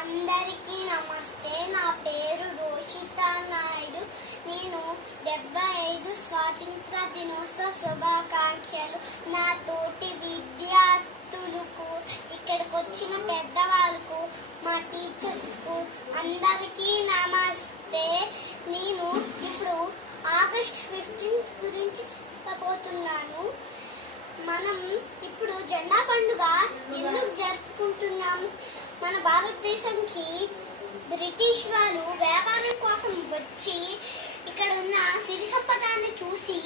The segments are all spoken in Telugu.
అందరికీ నమస్తే. నా పేరు రోషిత నాయుడు. నేను 75 స్వాతంత్ర దినోత్సవ శుభాకాంక్షలు. నా తోటి విద్యార్థులకు, ఇక్కడికి వచ్చిన పెద్దవాళ్ళకు, మా టీచర్స్కు అందరికీ నమస్తే. నేను ఇప్పుడు ఆగస్ట్ 15 గురించి చెప్పబోతున్నాను. మనం ఇప్పుడు జెండా పండుగ ఎందుకు జరుపుకుంటున్నాం? మన భారతదేశానికి బ్రిటిష్ వాళ్ళు వ్యాపారం కోసం వచ్చి ఇక్కడ ఉన్న సిరి సంపదాన్ని చూసి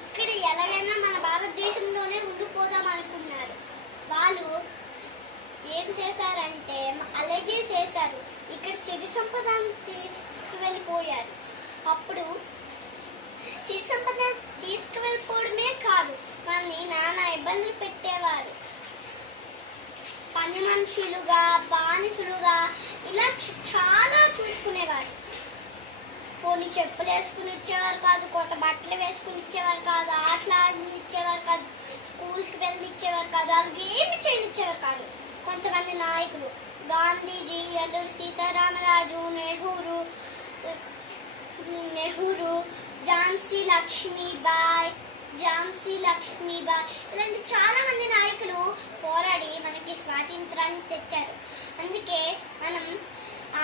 ఇక్కడ ఎలాగైనా మన భారతదేశంలోనే ఉండిపోదాం అనుకున్నారు. వాళ్ళు ఏం చేశారంటే అలాగే చేశారు. ఇక్కడ సిరి సంపదాన్ని తీసుకువెళ్ళిపోయారు. అప్పుడు సిరి సంపద తీసుకువెళ్ళిపోవడమే కాదు, వాళ్ళని నానా ఇబ్బందులు పెట్టేవారు. పని మనుషులుగా, బానిసలుగా ఇలా చాలా చూసుకునేవారు. కొన్ని చెప్పులు వేసుకుని ఇచ్చేవారు కాదు, కొత్త బట్టలు వేసుకుని ఇచ్చేవారు కాదు, ఆటలు ఆడనిచ్చేవారు కాదు, స్కూల్కి వెళ్ళనిచ్చేవారు కాదు, అలాగే ఏమి చేయనిచ్చేవారు కాదు. కొంతమంది నాయకులు గాంధీజీ, అల్లూరి సీతారామరాజు, నెహ్రూ, ఝాన్సీ లక్ష్మీబాయి ఇలాంటి చాలా మంది నాయకులు పోరాడి మనకి స్వాతంత్రాన్ని తెచ్చారు. అందుకే మనం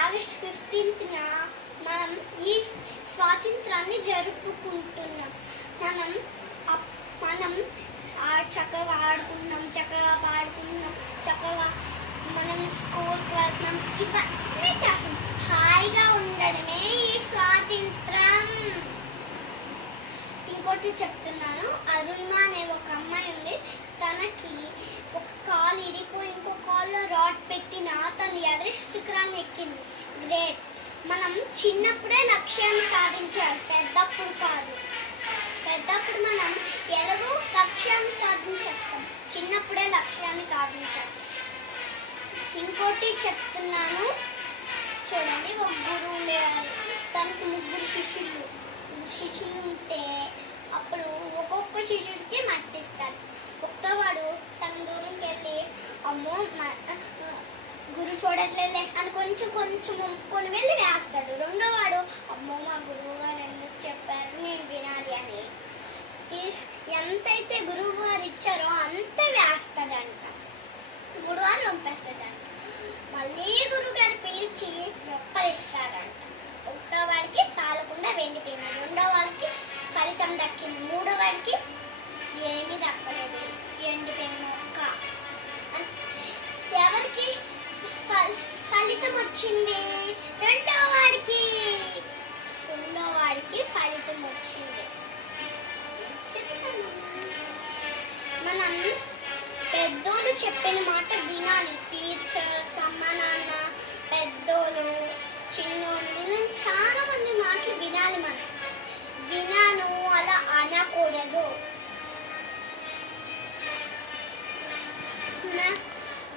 ఆగస్ట్ 15న మనం ఈ స్వాతంత్రాన్ని జరుపుకుంటున్నాం. మనం చక్కగా ఆడుకుంటున్నాం, చక్కగా పాడుకుంటున్నాం, చక్కగా మనం స్కూల్కి వెళ్తున్నాం, ఇవన్నీ చేస్తాం. హాయిగా ఉండడమే ఈ స్వాతంత్రం. ఇంకోటి చెప్తున్నాను. అరుణ అనే ఒక అమ్మాయి ఉంది. తనకి ఒక కాలు ఇరిగిపోయి ఇంకో కాల్లో రాడ్ పెట్టిన తను ఎవరెస్ట్ శిఖరాన్ని ఎక్కింది. గ్రేట్. మనం చిన్నప్పుడే లక్ష్యాన్ని సాధించాలి, పెద్దప్పుడు కాదు. పెద్దప్పుడు మనం ఎలాగో లక్ష్యాన్ని సాధించేస్తాం, చిన్నప్పుడే లక్ష్యాన్ని సాధించాలి. ఇంకోటి చెప్తున్నాను చూడండి. ఒక గురువు ఉండేవారు. తనకు 3 శిష్యులు ఉంటే అప్పుడు ఒక్కొక్క శిష్యుడికి మట్టిస్తారు. ఒక్కవాడు తన దూరంకి వెళ్ళి అమ్మో గురు చూడట్లేదులే అని కొంచెం మొక్కుకొని వెళ్ళి వేస్తాడు. రెండోవాడు అమ్మో మా గురువు గారు ఎందుకు చెప్పారు, నేను వినాలి అని ఎంతైతే గురువు గారు ఇచ్చారో అంతే వేస్తాడంట. మూడోవారు పంపేస్తాడంట. మళ్ళీ గురువు గారు పిలిచి మొక్కలిస్తాడంట. ఒకటో వాడికి సాలకుండా వెండిపోయింది, రెండో వాడికి ఫలితం దక్కింది, మూడో వాడికి ఏమీ దక్కలేదు, ఎండిపోయిన మొక్క. ఎవరికి ఫలితం వచ్చింది? రెండో వాడికి ఫలితం వచ్చింది. మనం పెద్దోళ్ళు చెప్పిన మాట వినాలి. టీచర్స్, అమ్మ నాన్న, పెద్దోళ్ళు, చిన్నోళ్ళు, చాలా మంది మాటలు వినాలి. మనం వినాను అలా అనకూడదు.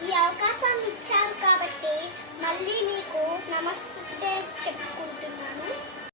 ఈ అవకాశాన్ని ఇచ్చారు కాబట్టి మళ్ళీ మీకు నమస్తే చెప్పుకుంటున్నాను.